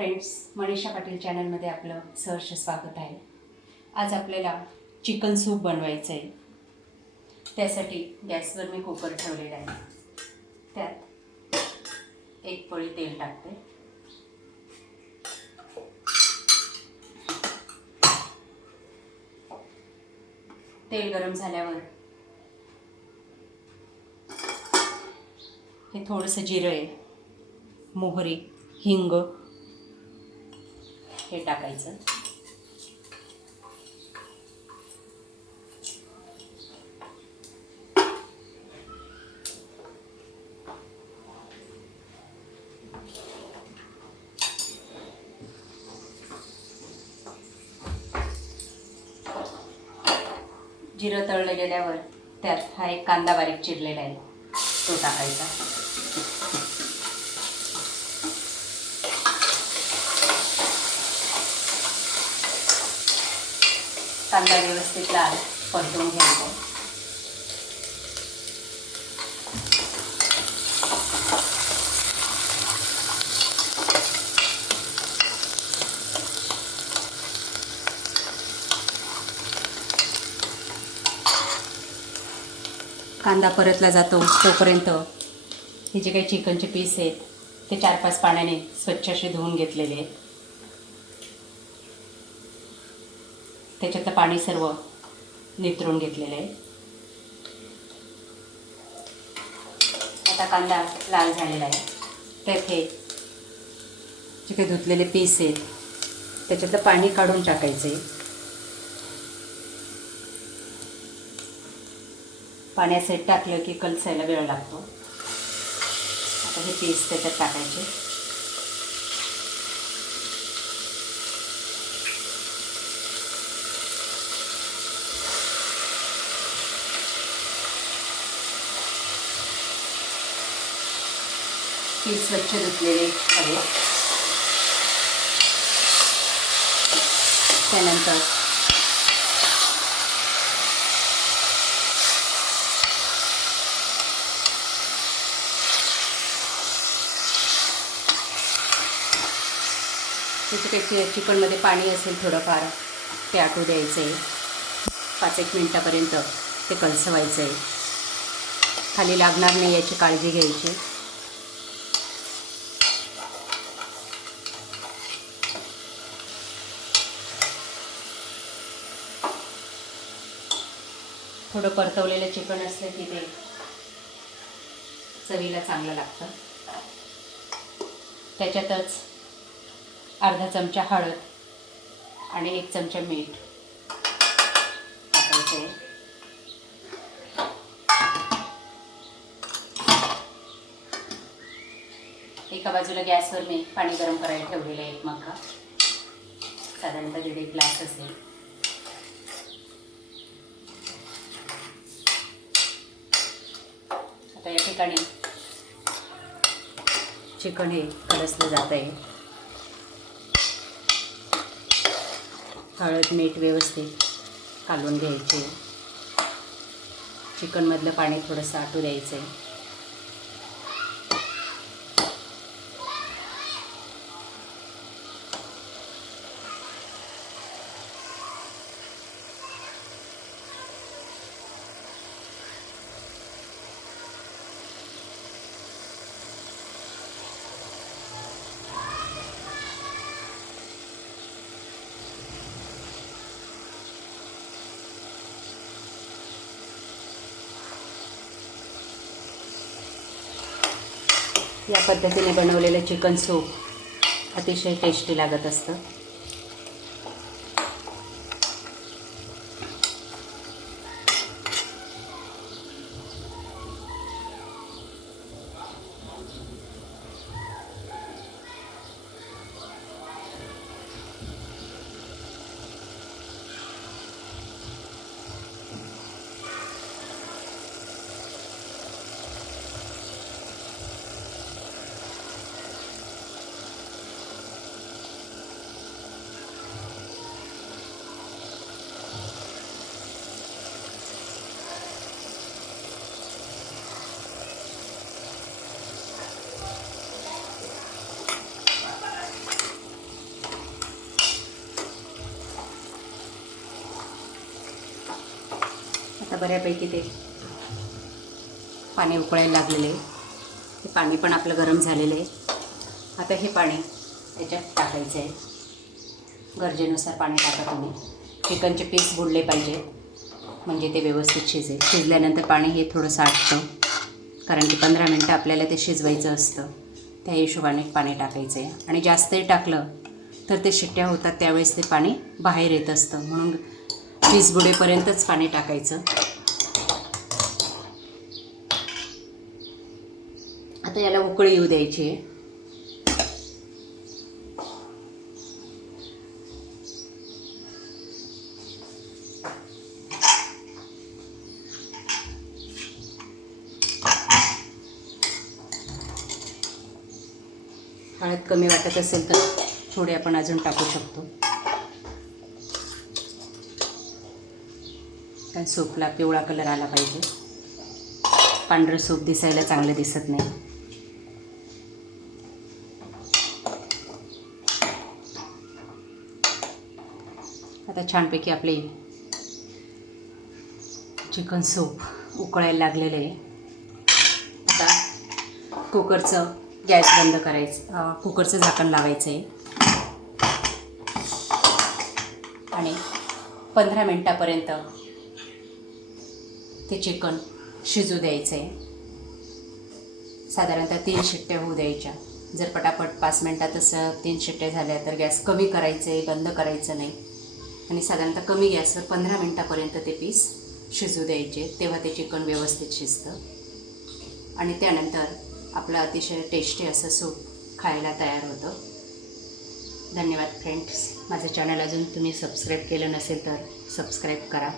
Friends, Manisha Patil चॅनलमध्ये आपलं सहर्ष स्वागत आहे. आज आपल्याला चिकन सूप बनवायचं आहे. त्यासाठी गॅसवर मी कुकर ठेवलेला आहे. त्यात एक पळी तेल टाकते. तेल गरम झाल्यावर हे थोडंसं जिरं आहे, मोहरी, हिंग हे टाकायचं. जिरं तळलं गेल्यावर त्यात हा एक कांदा बारीक चिरलेला आहे, तो टाकायचा. कांदा व्यवस्थित लाल परतून घ्यायचा. कांदा परतला जातो तोपर्यंत हे जे काही चिकनचे पीस आहेत ते 4-5 पाण्याने स्वच्छ असे धुवून घेतलेले आहेत. त्याच्यातलं पाणी सर्व निथळून घेतलेलं आहे. आता कांदा लाल झालेला आहे. त्यात हे जे काही धुतलेले पीस आहेत त्याच्यातलं पाणी काढून टाकायचं आहे. पाण्यासाठी टाकलं की कलसायला वेळ लागतो. आता हे पीस त्याच्यात टाकायचे. पीस स्वच्छ धुतलेले हवे. त्यानंतर त्याचं काही चिकनमध्ये पाणी असेल थोडंफार ते आटू द्यायचं आहे. 5-1 मिनटापर्यंत ते कलसवायचं आहे. खाली लागणार नाही याची काळजी घ्यायची. थोडं परतवलेलं चिकन असलं की ते चवीला चांगलं लागतं. त्याच्यातच अर्धा चमचा हळद आणि 1 चमचा मीठ टाकायचं आहे. एका बाजूला गॅसवर मी पाणी गरम करायला ठेवलेलं आहे. 1 मग्गा, साधारणतः 1.5 ग्लास असेल. आता या ठिकाणी चिकन हे कलसलं जात आहे. हळद मीठ व्यवस्थित कालवून घ्यायचे. चिकनमधलं पाणी थोडंसं आटू द्यायचं आहे. या पद्धतीने बनवलेलं चिकन सूप अतिशय टेस्टी लागत असतं. बऱ्यापैकी ते पाणी उकळायला लागलेलं आहे. ते पाणी पण आपलं गरम झालेलं आहे. आता हे पाणी याच्यात टाकायचं आहे. गरजेनुसार पाणी टाका तुम्ही. चिकनचे पीस बुडले पाहिजे म्हणजे ते व्यवस्थित शिजेल. शिजल्यानंतर पाणी हे थोडंसं आटतं, कारण की 15 मिनटं आपल्याला ते शिजवायचं असतं. त्या हिशोबाने पाणी टाकायचं आहे. आणि जास्तही टाकलं तर ते शिट्ट्या होतात त्यावेळेस ते पाणी बाहेर येत असतं, म्हणून पीस बुडेपर्यंतच पाणी टाकायचं. आता याला उकळी येऊ द्यायची आहे. हळद कमी वाटत असेल तर थोडी आपण अजून टाकू शकतो, कारण सूपला पिवळा कलर आला पाहिजे. पांढरं सूप दिसायला चांगलं दिसत नाही. आता छानपैकी आपले चिकन सूप उकळायला लागलेलं आहे. आता कुकरचं गॅस बंद करायचं, कुकरचं झाकण लावायचं आहे आणि 15 मिनटापर्यंत ते चिकन शिजू द्यायचं आहे. साधारणतः 3 शिट्ट्या होऊ द्यायच्या. जर पटापट 5 मिनटातच 3 शिट्ट्या झाल्या तर गॅस कमी करायचं आहे, बंद करायचं नाही. आणि साधारणतः कमी गॅसवर 15 मिनटापर्यंत ते पीस शिजू द्यायचे, तेव्हा ते चिकन व्यवस्थित शिजतं. आणि त्यानंतर आपलं अतिशय टेस्टी असं सूप खायला तयार होतं. धन्यवाद फ्रेंड्स. माझं चॅनल अजून तुम्ही सबस्क्राईब केलं नसेल तर सबस्क्राईब करा.